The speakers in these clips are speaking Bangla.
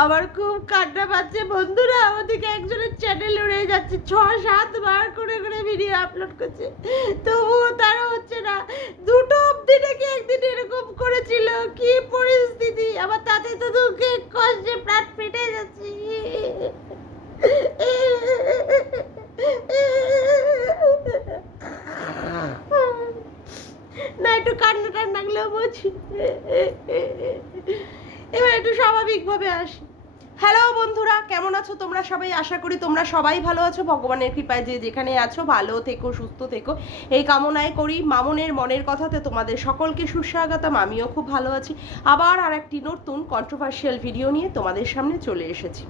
আমার খুব কান্না পাচ্ছে। বন্ধুরা, আমাদেরকে একজনের চ্যানেল উড়ে যাচ্ছে। ছ, সাত বার করে করে ভিডিও আপলোড করছে। তবুও তারা হচ্ছে না। দুটো অব্দি নাকি একদিন এরকম করেছিল। কি পরিস্থিতি? আবার তাতে তো দুঃখে কষ্টে, প্রাণ ফেটে যাচ্ছে না একটু কান্না টান্না লাগলেও বলছি এবার একটু স্বাভাবিকভাবে আসি। হ্যালো বন্ধুরা, কেমন আছো তোমরা সবাই? আশা করি তোমরা সবাই ভালো আছো। ভগবানের কৃপায় যে যেখানে আছো, ভালো থেকো, সুস্থ থেকো। এই কামনায় করি। মামনের মনের কথাতে তোমাদের সকলকে সুস্বাগতম। আমিও খুব ভালো আছি। আবার আর একটি নতুন কন্ট্রোভার্সিয়াল ভিডিও নিয়ে তোমাদের সামনে চলে এসেছি।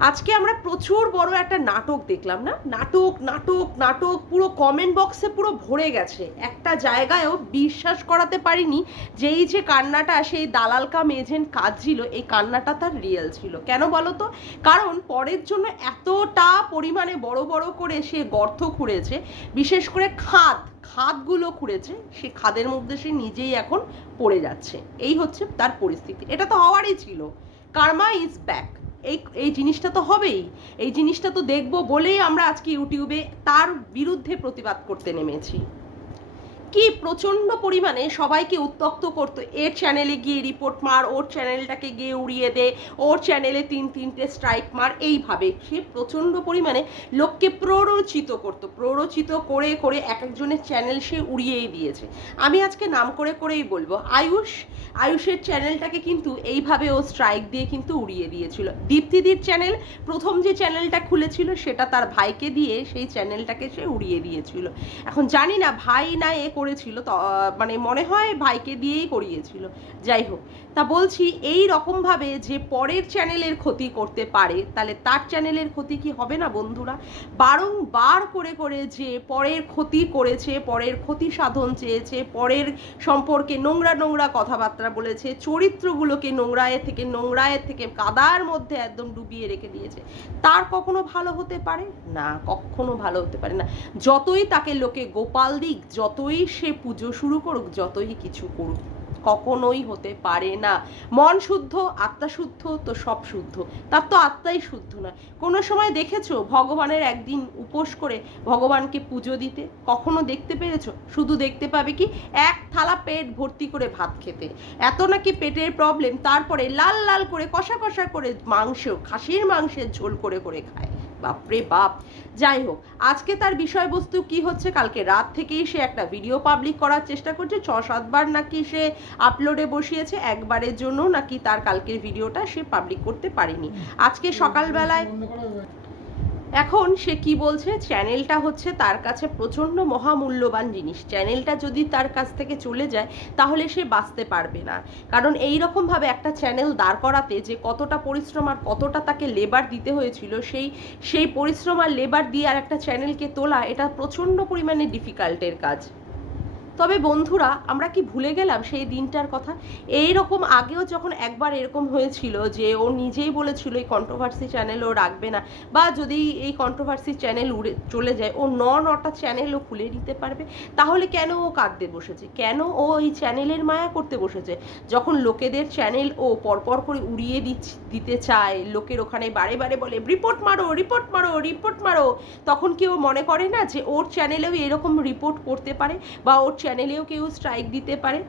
আজকে আমরা প্রচুর বড় একটা নাটক দেখলাম না? নাটক নাটক নাটক, পুরো কমেন্ট বক্সে পুরো ভরে গেছে। একটা জায়গায়ও বিশ্বাস করাতে পারিনি যে এই যে কান্নাটা, সেই দালাল কাম এজেন্ট কাজ ছিল এই কান্নাটা তার রিয়েল ছিল। কেন বলো তো? কারণ পরের জন্য এতটা পরিমাণে বড় বড় করে সে গর্ত খুঁড়েছে, বিশেষ করে খাদ, খাদগুলো খুঁড়েছে, সে খাদের মধ্যে সে নিজেই এখন পড়ে যাচ্ছে। এই হচ্ছে তার পরিস্থিতি। এটা তো হওয়ারই ছিল। কার্মা ইজ ব্যাক এই এই জিনিসটা তো হবেই। এই জিনিসটা তো দেখব বলেই আমরা আজকে ইউটিউবে তার বিরুদ্ধে প্রতিবাদ করতে নেমেছি। কি প্রচণ্ড পরিমাণে সবাইকে উত্তক্ত করতো? এর চ্যানেলে গিয়ে রিপোর্ট মার, ওর চ্যানেলটাকে গিয়ে উড়িয়ে দে, ওর চ্যানেলে তিন, তিনটে স্ট্রাইক মার, এইভাবে সে প্রচণ্ড পরিমাণে লোককে প্ররোচিত করতো। প্ররোচিত করে করে এক একজনের চ্যানেল সে উড়িয়েই দিয়েছে। আমি আজকে নাম করে, করেই বলব, আয়ুষ, আয়ুষের চ্যানেলটাকে কিন্তু এইভাবে ও স্ট্রাইক দিয়ে কিন্তু উড়িয়ে দিয়েছিল। দীপ্তিদির চ্যানেল প্রথম যে চ্যানেলটা খুলেছিল সেটা তার ভাইকে দিয়ে সেই চ্যানেলটাকে সে উড়িয়ে দিয়েছিল। এখন জানি না ভাই না এ করেছিল মানে মনে হয় ভাইকে দিয়েই করিয়েছিল। যাই হোক, তা বলছি এই রকমভাবে যে পরের চ্যানেলের ক্ষতি করতে পারে, তাহলে তার চ্যানেলের ক্ষতি কি হবে না বন্ধুরা? বারংবার করে করে যে পরের ক্ষতি করেছে, পরের ক্ষতি সাধন চেয়েছে, পরের সম্পর্কে নোংরা নোংরা কথাবার্তা বলেছে, চরিত্রগুলোকে নোংরায়ের থেকে নোংরায়ের থেকে কাদার মধ্যে একদম ডুবিয়ে রেখে দিয়েছে, তার কখনো ভালো হতে পারে? না, কখনো ভালো হতে পারে না। যতই তাকে লোকে গোপাল দিক, যতই সে পুজো শুরু করুক, যতই কিছু করুক। কখনোই হতে পারে না। মন শুদ্ধ, আত্মা শুদ্ধ, তো সব শুদ্ধ। তার তো আত্মাই শুদ্ধ না কোনো সময় দেখেছ ভগবানের একদিন উপোস করে ভগবানকে পুজো দিতে? কখনো দেখতে পেরেছ? শুধু দেখতে পাবে কি? এক থালা পেট ভর্তি করে ভাত খেতে। এত নাকি পেটের প্রবলেম তারপরে লাল লাল করে কষা কষা করে মাংস, খাসির মাংসের ঝোল করে করে খায়। বাপরে বাপ। যাই হোক, আজকে তার বিষয়বস্তু কি হচ্ছে কালকে রাত থেকেই সে একটা ভিডিও পাবলিক করার চেষ্টা করছে। ছ সাতবার নাকি সে আপলোডে বসিয়েছে, একবারের জন্য নাকি তার কালকের ভিডিওটা সে পাবলিক করতে পারেনি। আজকে সকালবেলায় এখন সে কি বলছে? চ্যানেলটা হচ্ছে তার কাছে প্রচণ্ড মহামূল্যবান জিনিস। চ্যানেলটা যদি তার কাছ থেকে চলে যায়, তাহলে সে বাঁচতে পারবে না। কারণ এই রকমভাবে একটা চ্যানেল দাঁড় করাতে যে কতটা পরিশ্রম আর কতটা তাকে লেবার দিতে হয়েছিল, সেই সেই পরিশ্রম আর লেবার দিয়ে আর একটা চ্যানেলকে তোলা, এটা প্রচণ্ড পরিমাণে ডিফিকাল্টের কাজ। তবে বন্ধুরা, আমরা কি ভুলে গেলাম সেই দিনটার কথা? এই রকম আগেও যখন একবার এরকম হয়েছিল যে ও নিজেই বলেছিল এই কন্ট্রোভার্সি চ্যানেল ও রাখবে না, বা যদি এই কন্ট্রোভার্সি চ্যানেল উড়ে চলে যায়, ও ন নটা চ্যানেলও খুলে নিতে পারবে, তাহলে কেন ও কাঁদতে বসেছে? কেন ও এই চ্যানেলের মায়া করতে বসেছে? যখন লোকেদের চ্যানেল ও পরপর করে উড়িয়ে দিতে চায়, লোকের ওখানে বারে বারে বলে রিপোর্ট মারো রিপোর্ট মারো রিপোর্ট মারো, তখন কেউ মনে করে না যে ওর চ্যানেলেও এরকম রিপোর্ট করতে পারে, বা ওর চ্যানেলেও কেউ স্ট্রাইক দিতে পারে,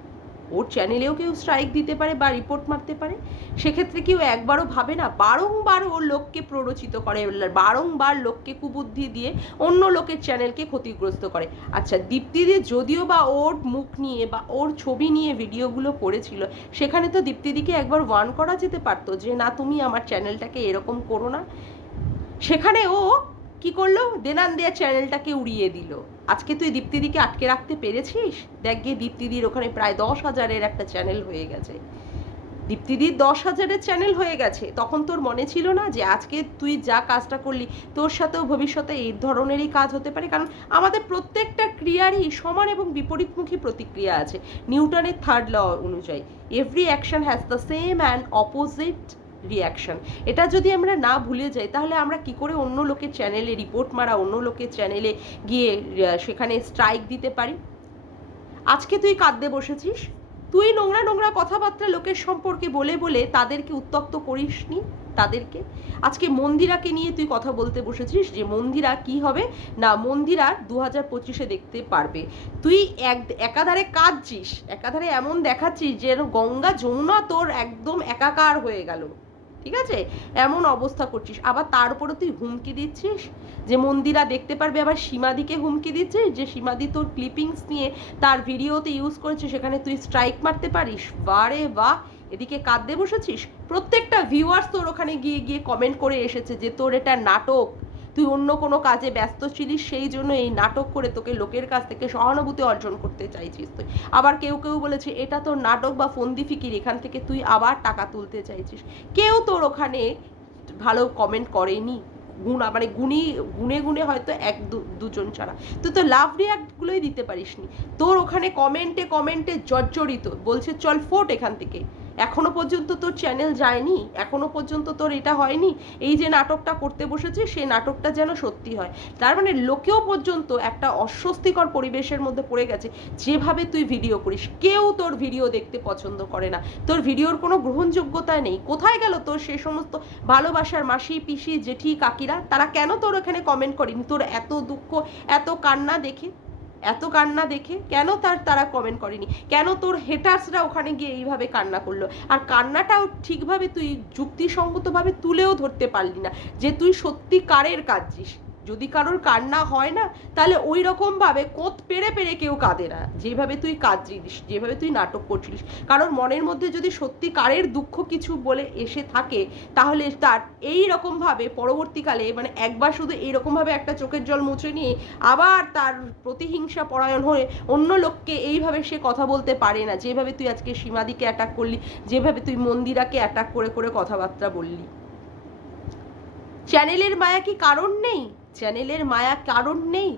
ওর চ্যানেলেও কেউ স্ট্রাইক দিতে পারে বা রিপোর্ট মারতে পারে, সেক্ষেত্রে কেউ একবারও ভাবে না, বারংবার ওর লোককে প্ররোচিত করে, বারংবার লোককে কুবুদ্ধি দিয়ে অন্য লোকের চ্যানেলকে ক্ষতিগ্রস্ত করে। আচ্ছা দীপ্তিদি যদিও বা ওর মুখ নিয়ে বা ওর ছবি নিয়ে ভিডিওগুলো করেছিল, সেখানে তো দীপ্তিদিকে একবার ওয়ার্ন করা যেতে পারতো যে, না, তুমি আমার চ্যানেলটাকে এরকম করো না। সেখানে ও কি করল? দেনান দেয়া চ্যানেলটাকে উড়িয়ে দিল। আজকে তুই দীপ্তিদিকে আটকে রাখতে পেরেছিস? দেখ গিয়ে দীপ্তিদির ওখানে প্রায় দশ হাজারের একটা চ্যানেল হয়ে গেছে। দীপ্তিদির দশ হাজারের চ্যানেল হয়ে গেছে। তখন তোর মনে ছিল না যে আজকে তুই যা কাজটা করলি, তোর সাথেও ভবিষ্যতে এই ধরনেরই কাজ হতে পারে? কারণ আমাদের প্রত্যেকটা ক্রিয়ারই সমান এবং বিপরীতমুখী প্রতিক্রিয়া আছে। নিউটনের থার্ড ল অনুযায়ী। Every action has the same and opposite reaction এটা যদি আমরা না ভুলে যাই, তাহলে আমরা কি করে অন্য লোকের চ্যানেলে রিপোর্ট মারা, অন্য লোকের চ্যানেলে গিয়ে সেখানে স্ট্রাইক দিতে পারি? আজকে তুই কাঁদতে বসেছিস? তুই নোংরা নোংরা কথাবার্তা লোকের সম্পর্কে বলে বলে তাদেরকে উত্তপ্ত করিসনি? তাদেরকে? আজকে মন্দিরাকে নিয়ে তুই কথা বলতে বসেছিস যে মন্দিরা কি হবে? না, মন্দিরা দু হাজার পঁচিশে দেখতে পারবে। তুই এক, একাধারে কাঁদছিস, একাধারে এমন দেখাচ্ছিস যে গঙ্গা যমুনা তোর একদম একাকার হয়ে গেল। ঠিক আছে? এমন অবস্থা করছিস। আবার তার উপরে তুই হুমকি দিচ্ছিস? যে মন্দিরা দেখতে পারবে, আবার সীমাদিকে হুমকি দিচ্ছিস? যে সীমাদি তোর ক্লিপিংস নিয়ে তার ভিডিওতে ইউজ করেছে, সেখানে তুই স্ট্রাইক মারতে পারিস? বারে বা এদিকে কাঁদতে বসেছিস? প্রত্যেকটা ভিউয়ার্স তোর ওখানে গিয়ে গিয়ে কমেন্ট করে এসেছে যে তোর এটা নাটক। তুই অন্য কোনো কাজে ব্যস্ত ছিলিস, সেই জন্য এই নাটক করে তোকে লোকের কাছ থেকে সহানুভূতি অর্জন করতে চাইছিস তুই। আবার কেউ কেউ বলেছে, এটা তোর নাটক বা ফন্দি ফিকির, এখান থেকে তুই আবার টাকা তুলতে চাইছিস। কেউ তোর ওখানে ভালো কমেন্ট করেনি। গুণ মানে গুণী গুণে গুণে হয়তো এক দুজন ছাড়া। তুই তো লাভ রিয়াক্টগুলোই দিতে পারিসনি। তোর ওখানে কমেন্টে কমেন্টে জর্জরিত। বলছে, চল ফোট এখান থেকে। এখনও পর্যন্ত তোর চ্যানেল যায়নি, এখনও পর্যন্ত তোর এটা হয়নি, এই যে নাটকটা করতে বসেছে, সেই নাটকটা যেন সত্যি হয়। তার মানে লোকেও পর্যন্ত একটা অস্বস্তিকর পরিবেশের মধ্যে পড়ে গেছে, যেভাবে তুই ভিডিও করিস। কেউ তোর ভিডিও দেখতে পছন্দ করে না। তোর ভিডিওর কোনো গ্রহণযোগ্যতা নেই। কোথায় গেল তোর সে সমস্ত ভালোবাসার মাসি, পিসি, জেঠি, কাকিরা? তারা কেন তোর ওখানে কমেন্ট করেনি? তোর এত দুঃখ, এত কান্না দেখে? এত কান্না দেখে কেন তার তারা কমেন্ট করেনি? কেন তোর হেটার্সরা ওখানে গিয়ে এইভাবে কান্না করল? আর কান্নাটাও ঠিকভাবে তুই যুক্তিসঙ্গতভাবে তুলেও ধরতে পারলি না যে তুই সত্যি সত্যিকারের কাঁদছিস। যদি কারোর কান্না হয় না, তাহলে ওই রকমভাবে কোত পেরে পেরে কেউ কাঁদে না। যেভাবে তুই কাঁদছিলিস, যেভাবে তুই নাটক করছিলিস। কারোর মনের মধ্যে যদি সত্যিকারের দুঃখ কিছু বলে এসে থাকে, তাহলে তার এই রকমভাবে পরবর্তীকালে মানে একবার শুধু এইরকমভাবে একটা চোখের জল মুছে নিয়ে আবার তার প্রতিহিংসা পরায়ণ হয়ে অন্য লোককে এইভাবে সে কথা বলতে পারে না। যেভাবে তুই আজকে সীমাদিকে অ্যাটাক করলি, যেভাবে তুই মন্দিরাকে অ্যাটাক করে করে কথাবার্তা বললি। চ্যানেলের মায়া কি কারণ নেই? চ্যানেলের মায়া কারণ নেই?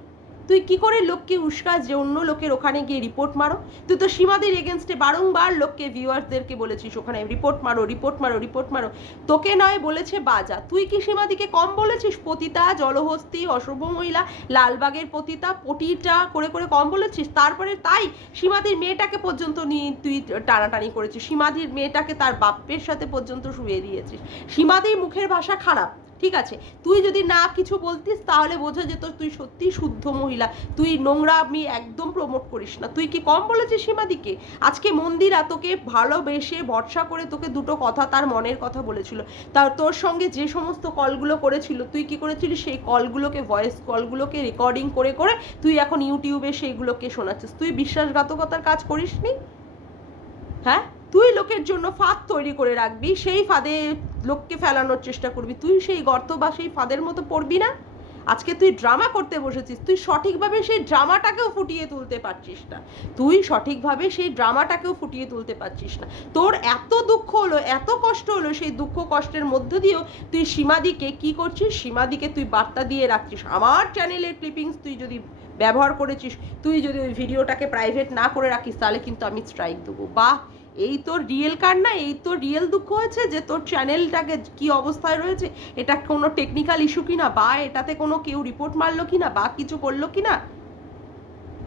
তুই কি করে লোককে উস্কাস যে অন্য লোকের ওখানে গিয়ে রিপোর্ট মারো? তুই তো সীমাদের এগেনস্টে বারংবার লোককে, ভিউয়ার্সদেরকে বলেছিস ওখানে, রিপোর্ট মারো রিপোর্ট মারো রিপোর্ট মারো। তোকে নয়, বলেছে বাজা। তুই কি সীমাদিকে কম বলেছিস? পতিতা, জলহস্তি, অশুভ মহিলা, লালবাগের পতিতা, পটিটা করে করে কম বলেছিস? তারপরে তাই সীমাদির মেয়েটাকে পর্যন্ত নিয়ে তুই টানাটানি করেছিস। সীমাদির মেয়েটাকে তার বাপ্পের সাথে পর্যন্ত শুয়ে দিয়েছিস। সীমাদির মুখের ভাষা খারাপ। ঠিক আছে? তুই যদি না কিছু বলতিস, তাহলে বোঝা যেত তুই সত্যি শুদ্ধ মহিলা। তুই নোংরা আমি একদম প্রমোট করিস না। তুই কি কম বলেছিস সীমাদিকে? আজকে মন্দিরা তোকে ভালোবেসে ভরসা করে তোকে দুটো কথা তার মনের কথা বলেছিল। তা তোর সঙ্গে যে সমস্ত কলগুলো করেছিল, তুই কি করেছিলি? সেই কলগুলোকে ভয়েস কলগুলোকে রেকর্ডিং করে করে তুই এখন ইউটিউবে সেইগুলোকে শোনাচ্ছিস। তুই বিশ্বাসঘাতকতার কাজ করিসনি? হ্যাঁ? তুই লোকের জন্য ফাঁদ তৈরি করে রাখবি, সেই ফাঁদে লোককে ফেলানোর চেষ্টা করবি। তুই সেই গর্ত বা সেই ফাঁদের মতো পড়বি না। আজকে তুই ড্রামা করতে বসেছিস, তুই সঠিকভাবে সেই ড্রামাটাকেও ফুটিয়ে তুলতে পারছিস না। তুই সঠিকভাবে সেই ড্রামাটাকেও ফুটিয়ে তুলতে পারছিস না। তোর এত দুঃখ হলো, এত কষ্ট হলো, সেই দুঃখ কষ্টের মধ্য দিয়েও তুই সীমাদিকে কি করছিস? সীমাদিকে তুই বার্তা দিয়ে রাখছিস। আমার চ্যানেলের ক্লিপিংস তুই যদি ব্যবহার করেছিস, তুই যদি ওই ভিডিওটাকে প্রাইভেট না করে রাখিস, তাহলে কিন্তু আমি স্ট্রাইক দেবো। বাহ! এই তোর রিয়েল কান্না এই তোর রিয়েল দুঃখ হয়েছে যে তোর চ্যানেলটাকে কি অবস্থায় রয়েছে? এটা কোনো টেকনিক্যাল ইস্যু কিনা? বা এটাতে কোনো কেউ রিপোর্ট মারলো কিনা? বা কিছু করল কিনা?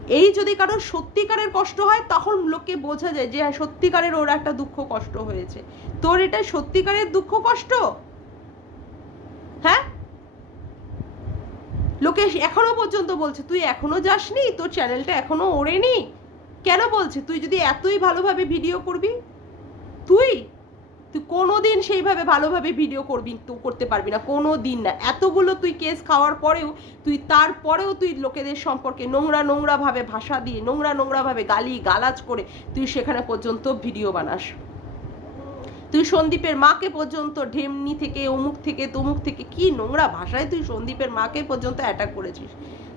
এই যদি কারোর সত্যিকারের কষ্ট হয়, তখন লোককে বোঝা যায় যে হ্যাঁ সত্যিকারের ওর একটা দুঃখ কষ্ট হয়েছে। তোর এটা সত্যিকারের দুঃখ কষ্ট? হ্যাঁ? লোকে এখনও পর্যন্ত বলছে, তুই এখনও যাসনি? তোর চ্যানেলটা এখনও ওড়েনি? কেন বলছে? তুই যদি এতই ভালোভাবে ভিডিও করবি, তুই তুই কোনো দিন সেইভাবে ভালোভাবে ভিডিও করবি, তো, করতে পারবি না কোনো দিন না। এতগুলো তুই কেস খাওয়ার পরেও, তুই তারপরেও তুই লোকেদের সম্পর্কে নোংরা নোংরাভাবে ভাষা দিয়ে, নোংরা নোংরাভাবে গালি গালাজ করে তুই সেখানে পর্যন্ত ভিডিও বানাস। তুই সন্দীপের মাকে পর্যন্ত ঢেমনি থেকে, অমুক থেকে, তমুক থেকে, কি নোংরা ভাষায় তুই সন্দীপের মাকে পর্যন্ত অ্যাটাক করেছিস?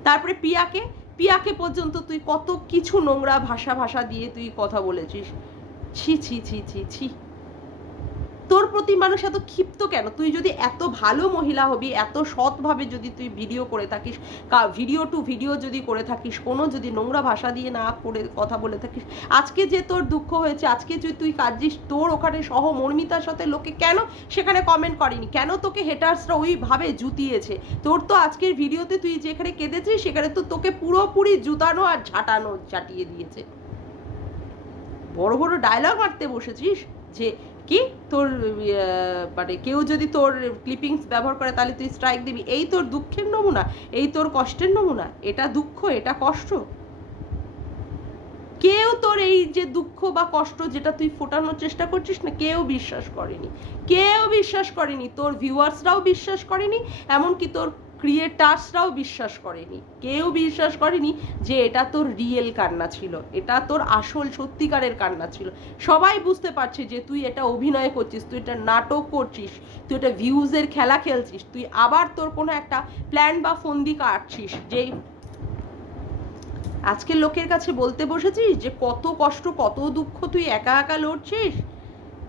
তারপরে পিয়াকে পিয়াকে পর্যন্ত তুই কত কিছু নোংরা ভাষা ভাষা দিয়ে তুই কথা বলেছিস? ছি ছি ছি ছি ছি। তোর প্রতি মানুষ এত ক্ষিপ্ত কেন? তুই যদি এত ভালো মহিলা হবি, এত সৎভাবে যদি তুই ভিডিও করে থাকিস ভিডিও টু ভিডিও যদি করে থাকিস, কোনো যদি নোংরা ভাষা দিয়ে না করে কথা বলে থাকিস, আজকে যে তোর দুঃখ হয়েছে, আজকে যে তুই কাঁদছিস, তোর ওখানে সহমর্মিতার সাথে লোকে কেন সেখানে কমেন্ট করেনি? কেন তোকে হেটার্সরা ওইভাবে জুতিয়েছে? তোর তো আজকের ভিডিওতে তুই যেখানে কেঁদেছিস, সেখানে তো তোকে পুরোপুরি জুতানো আর ঝাঁটানো, ঝাঁটিয়ে দিয়েছে। বড় বড় ডায়লগ মারতে বসেছিস যে কি? তোর মানে কেউ যদি তোর ক্লিপিংস ব্যবহার করে, তাহলে তুই স্ট্রাইক দিবি। এই তোর দুঃখের নমুনা, এই তোর কষ্টের নমুনা, এটা দুঃখ, এটা কষ্ট। কেউ তোর এই যে দুঃখ বা কষ্ট যেটা তুই ফোটানোর চেষ্টা করছিস না, কেউ বিশ্বাস করেনি। কেউ বিশ্বাস করেনি, তোর ভিউয়ার্সরাও বিশ্বাস করেনি, এমনকি তোর ক্রিয়েটার্সরাও বিশ্বাস করেনি। কেউ বিশ্বাস করেনি যে এটা তোর রিয়েল কান্না ছিল। এটা তোর আসল সত্যিকারের কান্না ছিল। সবাই বুঝতে পারছে যে তুই এটা অভিনয় করছিস, তুই এটা নাটক করছিস, তুই এটা ভিউজের খেলা খেলছিস, তুই আবার তোর কোনো একটা প্ল্যান বা ফন্দি কাটছিস যেই আজকে লোকের কাছে বলতে বসেছিস যে কত কষ্ট, কত দুঃখ তুই একা একা লড়ছিস?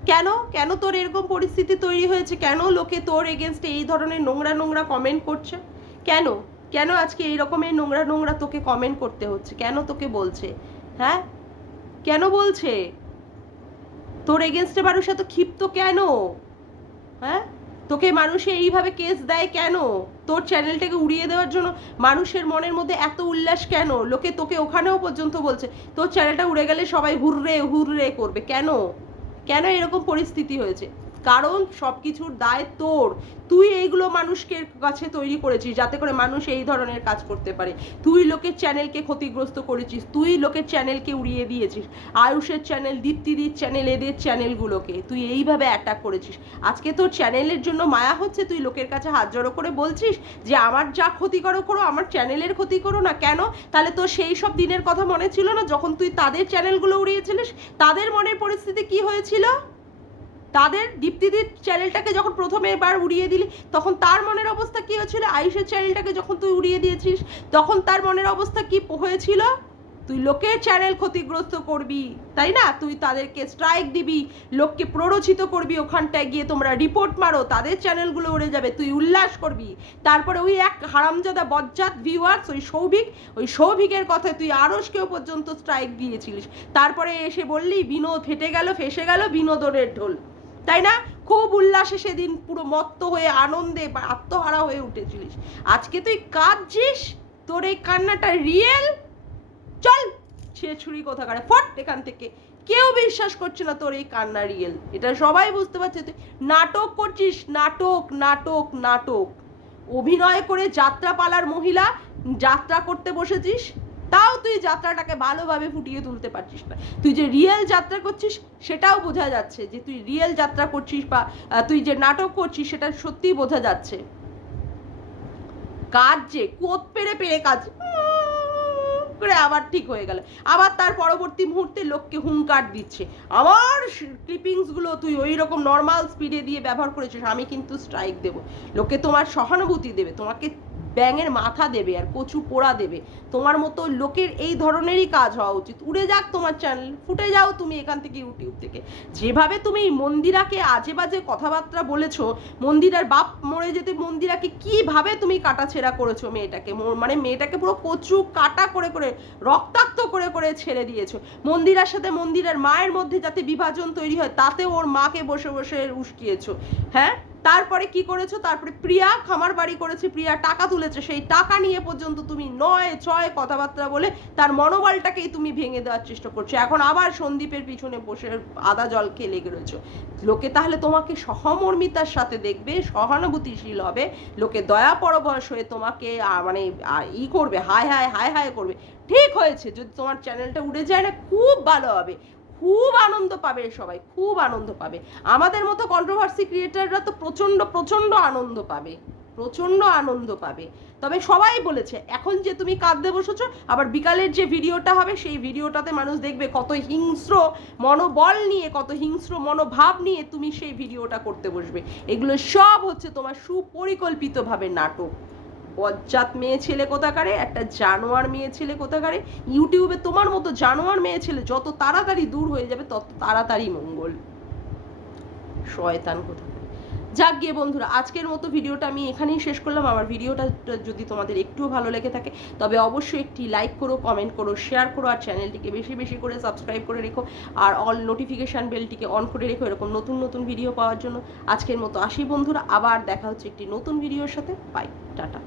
কেন? কেন তোর এরকম পরিস্থিতি তৈরি হয়েছে? কেন লোকে তোর এগেনস্টে এই ধরনের নোংরা নোংরা কমেন্ট করছে? কেন? কেন আজকে এই রকমের নোংরা নোংরা তোকে কমেন্ট করতে হচ্ছে? কেন তোকে বলছে? হ্যাঁ? কেন বলছে? তোর এগেনস্টে মানুষ এত ক্ষিপ্ত কেন? হ্যাঁ? তোকে মানুষে এইভাবে কেস দেয় কেন? তোর চ্যানেলটাকে উড়িয়ে দেওয়ার জন্য মানুষের মনের মধ্যে এত উল্লাস কেন? লোকে তোকে ওখানেও পর্যন্ত বলছে, তোর চ্যানেলটা উড়ে গেলে সবাই হুররে হুররে করবে। কেন? কেন এরকম পরিস্থিতি হয়েছে? কারণ সব কিছুর দায় তোর। তুই এইগুলো মানুষকে কাছে তৈরি করেছিস যাতে করে মানুষ এই ধরনের কাজ করতে পারে। তুই লোকের চ্যানেলকে ক্ষতিগ্রস্ত করেছিস, তুই লোকের চ্যানেলকে উড়িয়ে দিয়েছিস, আয়ুষের চ্যানেল, দীপ্তিদির চ্যানেল, এদের চ্যানেলগুলোকে। তুই এইভাবে অ্যাটাক করেছিস। আজকে তোর চ্যানেলের জন্য মায়া হচ্ছে, তুই লোকের কাছে হাত জড়ো করে বলছিস যে, আমার যা ক্ষতি করো করো, আমার চ্যানেলের ক্ষতি করো না কেন? তাহলে তোর সেই সব দিনের কথা মনে ছিল না যখন তুই তাদের চ্যানেলগুলো উড়িয়েছিলিস? তাদের মনের পরিস্থিতি কি হয়েছিল? তাদের দীপ্তিদির চ্যানেলটাকে যখন প্রথমে এবার উড়িয়ে দিলি, তখন তার মনের অবস্থা কি হয়েছিল? আয়ুষের চ্যানেলটাকে যখন তুই উড়িয়ে দিয়েছিস, তখন তার মনের অবস্থা কি হয়েছিল? তুই লোকের চ্যানেল ক্ষতিগ্রস্ত করবি, তাই না? তুই তাদেরকে স্ট্রাইক দিবি, লোককে প্ররোচিত করবি, ওখানটায় গিয়ে তোমরা রিপোর্ট মারো, তাদের চ্যানেলগুলো উড়ে যাবে, তুই উল্লাস করবি। তারপরে ওই এক হারামজাদা বজ্জাত ভিউয়ার্স ওই সৌভিক, ওই সৌভিকের কথায় তুই আরসকেও পর্যন্ত স্ট্রাইক দিয়েছিলিস। তারপরে এসে বললি, বিনোদ ফেটে গেল, ফেসে গেল, বিনোদনের ঢোল। তাই না? খুব উল্লাসে সেদিন পুরো মত্ত হয়ে আনন্দে বা আত্মহারা হয়ে উঠেছিলিস। আজকে তুই কাঁদছিস? তোর এই কান্নাটা রিয়েল চল সে ছুরি কোথাকারে। ফট, এখান থেকে। কেউ বিশ্বাস করছে না তোর এই কান্না রিয়েল এটা সবাই বুঝতে পারছে। তুই নাটক করছিস? নাটক নাটক নাটক। অভিনয় করে যাত্রাপালার মহিলা যাত্রা করতে বসেছিস? তাও তুই যাত্রাটাকে ভালোভাবে ফুটিয়ে তুলতে পারছিস না। তুই যে রিয়েল যাত্রা করছিস, সেটাও বোঝা যাচ্ছে যে তুই রিয়েল যাত্রা করছিস বা তুই যে নাটক করছিস, সেটা সত্যিই বোঝা যাচ্ছে। কাজ যে, কোত পেরে পেরে কাজ, করে আবার ঠিক হয়ে গেল। আবার তার পরবর্তী মুহূর্তে লোককে হুঙ্কার দিচ্ছে। আমার ক্লিপিংসগুলো তুই ওই রকম নর্মাল স্পিডে দিয়ে ব্যবহার করেছিস, আমি কিন্তু স্ট্রাইক দেবো। লোকে তোমার সহানুভূতি দেবে, তোমাকে ব্যাঙের মাথা দেবে আর কচু পোড়া দেবে। তোমার মতো লোকের এই ধরনেরই কাজ হওয়া উচিত। উড়ে যাক তোমার চ্যানেল ফুটে যাও তুমি এখান থেকে ইউটিউব থেকে। যেভাবে তুমি এই মন্দিরাকে আজে বাজে কথাবার্তা বলেছ, মন্দিরার বাপ মরে যেতে মন্দিরাকে কীভাবে তুমি কাটাছেড়া করেছ মেয়েটাকে? মানে মেয়েটাকে পুরো কচু কাটা করে করে, রক্তাক্ত করে করে ছেড়ে দিয়েছ। মন্দিরার সাথে মন্দিরের মায়ের মধ্যে যাতে বিভাজন তৈরি হয়, তাতে ওর মাকে বসে বসে উস্কিয়েছো। হ্যাঁ? তারপরে কি করেছ? তারপরে প্রিয়া, খামার বাড়ি করেছে প্রিয়া, টাকা তুলেছে। সেই টাকা নিয়ে পর্যন্ত তুমি নয়, ছয় কথাবার্তা বলে তার মনোবলটাকেই তুমি ভেঙে দেওয়ার চেষ্টা করছ। এখন আবার সন্দীপের পিছনে বসে আদা জল খেয়ে লেগে রয়েছো। লোকে তাহলে তোমাকে সহমর্মিতার সাথে দেখবে, সহানুভূতিশীল হবে। লোকে দয়া পরবশ হয়ে তোমাকে মানে ই করবে, হায় হায় হায় হায় করবে। ঠিক হয়েছে, যদি তোমার চ্যানেলটা উড়ে যায় না, খুব ভালো হবে। খুব আনন্দ পাবে সবাই, খুব আনন্দ পাবে। আমাদের মতো কন্ট্রোভার্সি ক্রিয়েটাররা তো প্রচণ্ড প্রচণ্ড আনন্দ পাবে, প্রচণ্ড আনন্দ পাবে। তবে সবাই বলেছে, এখন যে তুমি কাঁদতে বসেছ, আবার বিকালের যে ভিডিওটা হবে, সেই ভিডিওটাতে মানুষ দেখবে কত হিংস্র মনোবল নিয়ে, কত হিংস্র মনোভাব নিয়ে তুমি সেই ভিডিওটা করতে বসবে। এগুলো সব হচ্ছে তোমার সুপরিকল্পিতভাবে নাটক। বজ্জাত মেয়ে ছেলে কোথাকারে, একটা জানোয়ার মেয়ে ছেলে কোথাকারে। ইউটিউবে তোমার মতো জানোয়ার মেয়ে ছেলে যত তাড়াতাড়ি দূর হয়ে যাবে, তত তাড়াতাড়ি মঙ্গল। শয়তান কোথায় যাক গিয়ে বন্ধুরা, আজকের মতো ভিডিওটা আমি এখানেই শেষ করলাম। আমার ভিডিওটা যদি তোমাদের একটুও ভালো লেগে থাকে, তবে অবশ্যই একটি লাইক করো কমেন্ট করো শেয়ার করো, আর চ্যানেলটিকে বেশি বেশি করে সাবস্ক্রাইব করে রেখো, আর অল নোটিফিকেশান বেলটিকে অন করে রেখো এরকম নতুন নতুন ভিডিও পাওয়ার জন্য। আজকের মতো আসি বন্ধুরা, আবার দেখা হচ্ছে একটি নতুন ভিডিওর সাথে। Bye tata.